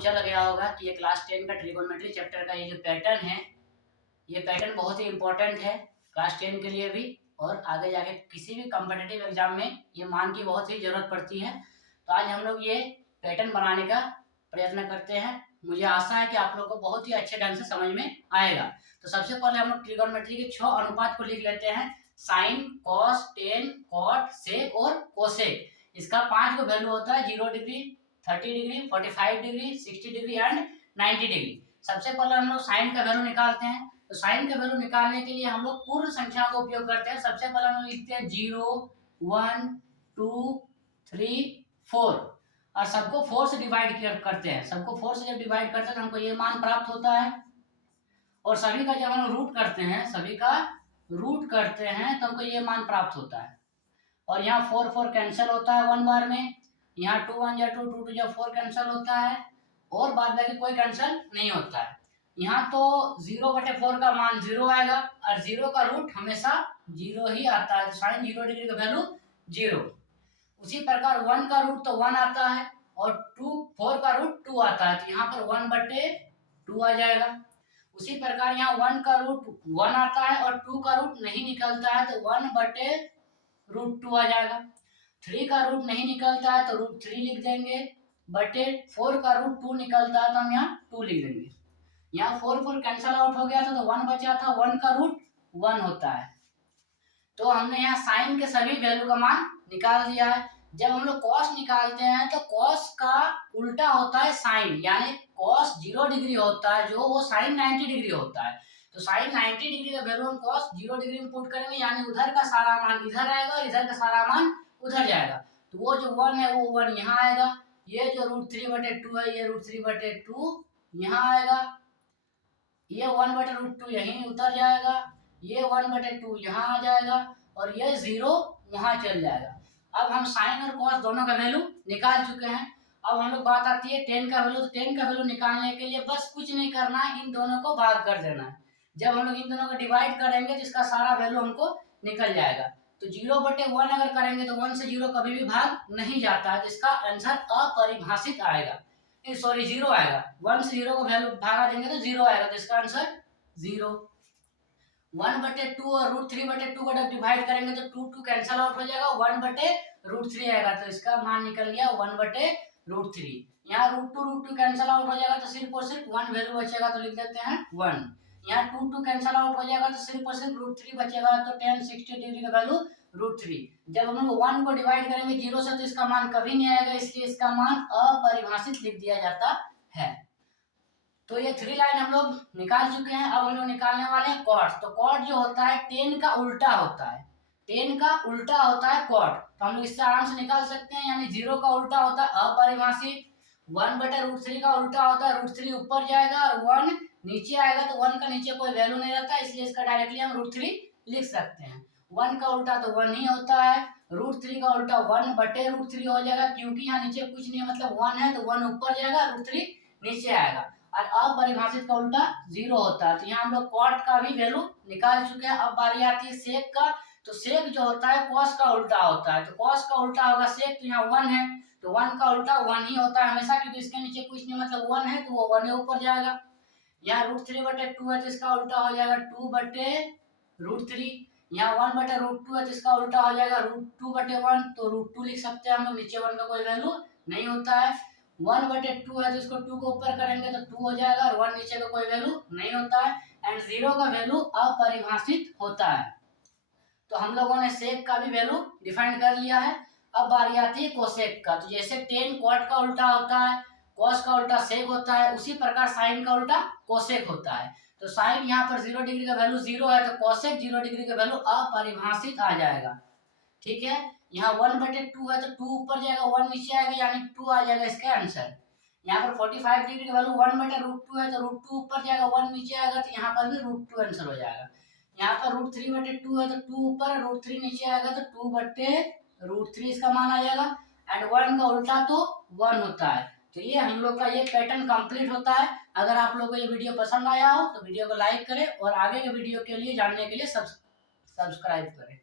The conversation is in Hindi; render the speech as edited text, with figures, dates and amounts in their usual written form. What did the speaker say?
चल गया होगा कि ये क्लास 10 का ट्रिगोनोमेट्री चैप्टर का ये जो पैटर्न है, ये पैटर्न बहुत ही इंपॉर्टेंट है क्लास 10 के लिए भी, और आगे जाके किसी भी कॉम्पिटिटिव एग्जाम में ये मान की बहुत ही जरूरत पड़ती है। तो आज हम लोग ये पैटर्न बनाने का प्रयत्न करते हैं। मुझे आशा है कि आप लोग को बहुत ही अच्छे ढंग से समझ में आएगा। तो सबसे पहले हम लोग ट्रिगोनोमेट्री के 6 अनुपात को लिख लेते हैं, साइन, कॉस, टेन, कॉट, सेक और कोसेक। इसका 5 को वैल्यू होता है, 0 degree, 30 degree, 45 degree, 60 degree and 90 degree. सबसे पहले हम लोग साइन का वैल्यू निकालते हैं। तो साइन का वैल्यू निकालने के लिए हम लोग पूर्ण संख्या का उपयोग करते हैं। सबसे पहले हम लिखते हैं 0, 1, 2, 3, 4 और सबको 4 से डिवाइड करते हैं। सबको 4 से जब डिवाइड करते हैं तो हमको ये मान प्राप्त होता है। और सभी का जब हम रूट करते हैं, सभी का रूट करते हैं तो हमको ये मान प्राप्त होता है। और यहाँ 4 4 कैंसिल होता है 1 बार में। यहाँ 2 1 या 2 2 2 4 कैंसिल होता है और बाद बाकी कोई कैंसिल नहीं होता है। यहाँ तो 0/4 का मान 0 आएगा और 0 का रूट हमेशा 0 ही आता है। साइन 0 डिग्री का वैल्यू 0। उसी प्रकार 1 का रूट तो 1 आता है और 4 का रूट 2 आता है, तो यहाँ पर 1/2 आ जाएगा। उसी प्रकार यहाँ 1 का रूट 1 आता है और 2 का रूट नहीं निकलता है, तो 1/√2 आ जाएगा। 3 का रूट नहीं निकलता है तो √3 लिख देंगे, बटे 4 का रूट 2 निकलता है तो हम यहाँ 2 लिख देंगे। यहाँ 4 4 कैंसल आउट हो गया था तो 1 बचा था, 1 का रूट 1 होता है। तो हमने यहाँ साइन के सभी वैल्यू का मान निकाल दिया है। जब हम लोग कॉस निकालते हैं तो कॉस का उल्टा होता है साइन, यानी कॉस 0 डिग्री होता है जो वो साइन 90 डिग्री होता है। तो साइन 90 डिग्री का वैल्यू हम कॉस 0 डिग्री में पुट करेंगे, यानी उधर का सारा मान इधर आएगा और इधर का सारा मान उधर जाएगा। तो वो जो 1 है वो 1 यहाँ आएगा। ये जो √3/2 है ये √3/2 यहाँ आएगा। ये 1/√2 यहीं उतर जाएगा। ये 1/2 यहाँ आ जाएगा और ये 0 वहां चल जाएगा। अब हम साइन और कॉस दोनों का वैल्यू निकाल चुके हैं। अब हम लोग बात आती है टेन का वैल्यू। तो टेन का वैल्यू निकालने के लिए बस कुछ नहीं करना है, इन दोनों को भाग कर देना है। जब हम लोग इन दोनों को डिवाइड करेंगे तो इसका सारा वैल्यू हमको निकल जाएगा। तो 0/1 अगर करेंगे तो 1 से 0 कभी भी भाग नहीं जाता है, तो इसका आंसर अपरिभाषित आएगा। सॉरी 0 आएगा। 1 से 0 को वैल्यू भागा देंगे तो 0 आएगा, तो इसका आंसर 0। 1/2 और √3/2 को जब डिवाइड करेंगे तो 2 2 कैंसिल आउट हो जाएगा, 1/√3 आएगा, तो इसका मान निकल गया 1/√3। यहाँ √2 कैंसिल आउट हो जाएगा तो सिर्फ और सिर्फ 1 वैल्यू बचेगा, तो लिख देते हैं 1। यहाँ 2 2 कैंसिल आउट हो जाएगा तो सिर्फ और सिर्फ √3 बचेगा, तो tan 60 डिग्री का वैल्यू √3। जब हम लोग 1 को डिवाइड करेंगे 0 से तो इसका मान कभी नहीं आएगा, इसलिए इसका मान अपरिभाषित लिख दिया जाता है। तो ये 3 लाइन हम लोग निकाल चुके हैं। अब हम लोग निकालने वाले हैं कॉट। तो कॉट जो होता है 10 का उल्टा होता है, 10 का उल्टा होता है कॉट। तो हम लोग इससे आराम से निकाल सकते हैं, यानी 0 का उल्टा होता है अपरिभाषित, 1/√3 का उल्टा होता है √3 ऊपर जाएगा और 1 नीचे आएगा, तो 1 का नीचे कोई वैल्यू नहीं रहता, इसलिए इसका डायरेक्टली हम √3 लिख सकते हैं। 1 का उल्टा तो 1 ही होता है, √3 का उल्टा 1/√3 हो जाएगा, क्योंकि यहाँ नीचे कुछ नहीं मतलब 1 है, तो 1 ऊपर जाएगा, √3 नीचे आएगा। और अपरिभाषित का उल्टा 0 होता है। तो यहाँ हम लोग कॉट का भी वैल्यू निकाल चुके हैं। अब बारी आती है सेक का। तो सेक जो होता है कॉस का उल्टा होता है, तो कॉस का उल्टा होगा सेक। तो यहाँ 1 है तो 1 का उल्टा 1 ही होता है हमेशा, क्योंकि इसके नीचे कुछ नहीं मतलब 1 है, तो वो 1 ही ऊपर जाएगा। यहाँ √3/2 है तो इसका उल्टा हो जाएगा 2/√3। यहाँ 1/√2 है तो इसका उल्टा हो जाएगा √2/1, तो √2 लिख सकते हैं हम लोग। नीचे 1 का कोई वैल्यू नहीं होता है। 1/2 है तो इसको 2 को ऊपर करेंगे तो 2 हो जाएगा और 1 नीचे का कोई वैल्यू नहीं होता है। एंड 0 का वैल्यू अपरिभाषित होता है। तो हम लोगों ने सेक का भी वैल्यू डिफाइन कर लिया है। अब बारी आती है कोसेक का। तो जैसे tan कॉट का उल्टा होता है, कॉस का उल्टा सेक होता है, उसी प्रकार साइन का उल्टा कोसेक होता है। तो साइन यहाँ पर 0 डिग्री का वैल्यू 0 है, तो कोसेक 0 डिग्री का वैल्यू अपरिभाषित आ जाएगा। ठीक है, यहाँ 1/2 है तो 2 ऊपर जाएगा, 1 नीचे आएगा, यानी 2 आ जाएगा इसका आंसर। यहाँ पर 45 डिग्री का वैल्यू 1/√2 है तो √2 ऊपर जाएगा, 1 नीचे आएगा, तो यहाँ पर भी √2 आंसर हो जाएगा। यहाँ पर √3/2 है तो 2 ऊपर है, √3 नीचे आएगा, तो 2/√3 इसका मान आ जाएगा। एंड 1 का उल्टा तो 1 होता है। तो ये हम लोग का ये पैटर्न कंप्लीट होता है। अगर आप लोगों को ये वीडियो पसंद आया हो तो वीडियो को लाइक करें और आगे के वीडियो के लिए जानने के लिए सब्सक्राइब करें।